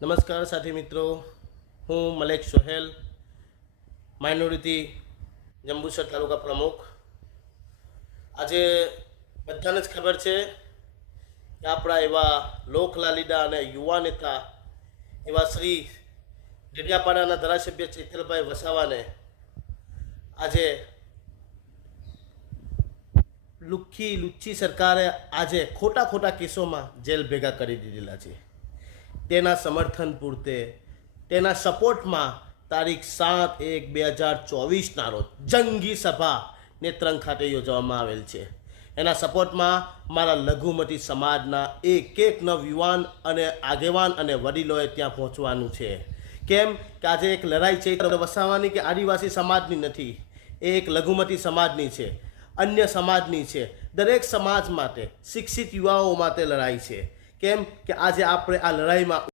નમસ્કાર સાથી મિત્રો, હું મલેક સોહેલ, માઇનોરિટી જંબુસર તાલુકા પ્રમુખ. આજે બધાને જ ખબર છે કે આપણા એવા લોકલાલીડા અને યુવા નેતા એવા શ્રી ડેડિયાપાડાના ધારાસભ્ય ચૈતરભાઈ વસાવાને આજે લુચ્છી સરકારે આજે ખોટા કેસોમાં જેલ ભેગા કરી દીધેલા છે. તેના સમર્થન પૂરતે તેના સપોર્ટમાં તારીખ 7/1/2024ના રોજ જંગી સભા નેત્રંગ ખાતે યોજવામાં આવેલ છે. એના સપોર્ટમાં મારા લઘુમતી સમાજના એક નવયુવાન અને આગેવાન અને વડીલોએ ત્યાં પહોંચવાનું છે. કેમ કે આજે એક લડાઈ ચૈત્ર વસાવાની કે આદિવાસી સમાજની નથી, એ એક લઘુમતી સમાજની છે, અન્ય સમાજની છે. દરેક સમાજ માટે, શિક્ષિત યુવાઓ માટે લડાઈ છે. કેમ કે આજે આપણે આ લડાઈમાં